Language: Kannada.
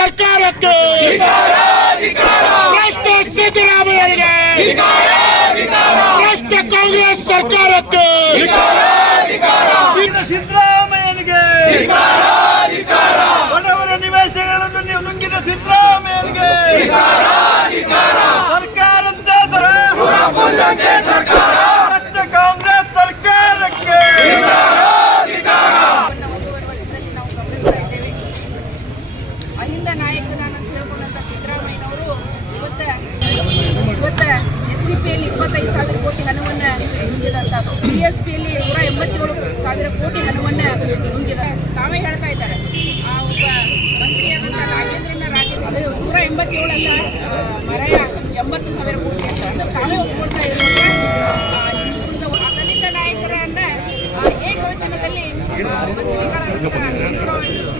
ಸರ್ಕಾರಕ್ಕೆ ಭ್ರಷ್ಟ ಸಿದ್ದರಾಮಯ್ಯನಿಗೆ ಭ್ರಷ್ಟ ಕಾಂಗ್ರೆಸ್ ಸರ್ಕಾರಕ್ಕೆ. ಸಿದ್ದರಾಮಯ್ಯನಿಗೆ. ಬಡವರ ನಿವೇಶಗಳನ್ನು ನೀವು ನುಂಗಿದ ಸಿದ್ದರಾಮಯ್ಯನಿಗೆ ಸರ್ಕಾರಂತೆ ಭ್ರಷ್ಟ ಕಾಂಗ್ರೆಸ್ ಸರ್ಕಾರಕ್ಕೆ ಒಂದೂವರೆ ವರ್ಷದಲ್ಲಿ ನಾವು ಗಮನಿಸ್ತಾ ಇದ್ದೇವೆ ನಾನಂತ ಹೇಳ್ಕೊಂಡಂತ ಸಿದ್ದರಾಮಯ್ಯನವರು ಇವತ್ತು ಇವತ್ತ ಎಸ್ ಸಿ ಪಿಯಲ್ಲಿ ಇಪ್ಪತ್ತೈದು ಸಾವಿರ ಕೋಟಿ ಹಣವನ್ನು ಬಿ ಎಸ್ ಪಿಯಲ್ಲಿ ಎಂಬತ್ತೇಳು ಸಾವಿರ ಕೋಟಿ ಹಣವನ್ನು ತಾವೇ ಹೇಳ್ತಾ ಇದ್ದಾರೆ. ಆ ಒಬ್ಬ ಮಂತ್ರಿಯಾದಂಥ ರಾಜೇಂದ್ರನ ರಾಜೇಂದ್ರ ನೂರ ಎಂಬತ್ತೇಳು ಅಲ್ಲ ಆ, ಮರಯ ಎಂಬತ್ತು ಸಾವಿರ ಕೋಟಿ ಅಂತ. ತಾವೇ ಒಪ್ಕೊಳ್ತಾ ಇರುವಾಗ ಆ, ಅಗಲಿತ ನಾಯಕರನ್ನ ಏಕವಚನದಲ್ಲಿ ಆ, ಮಂತ್ರಿಗಳಾದಂಥ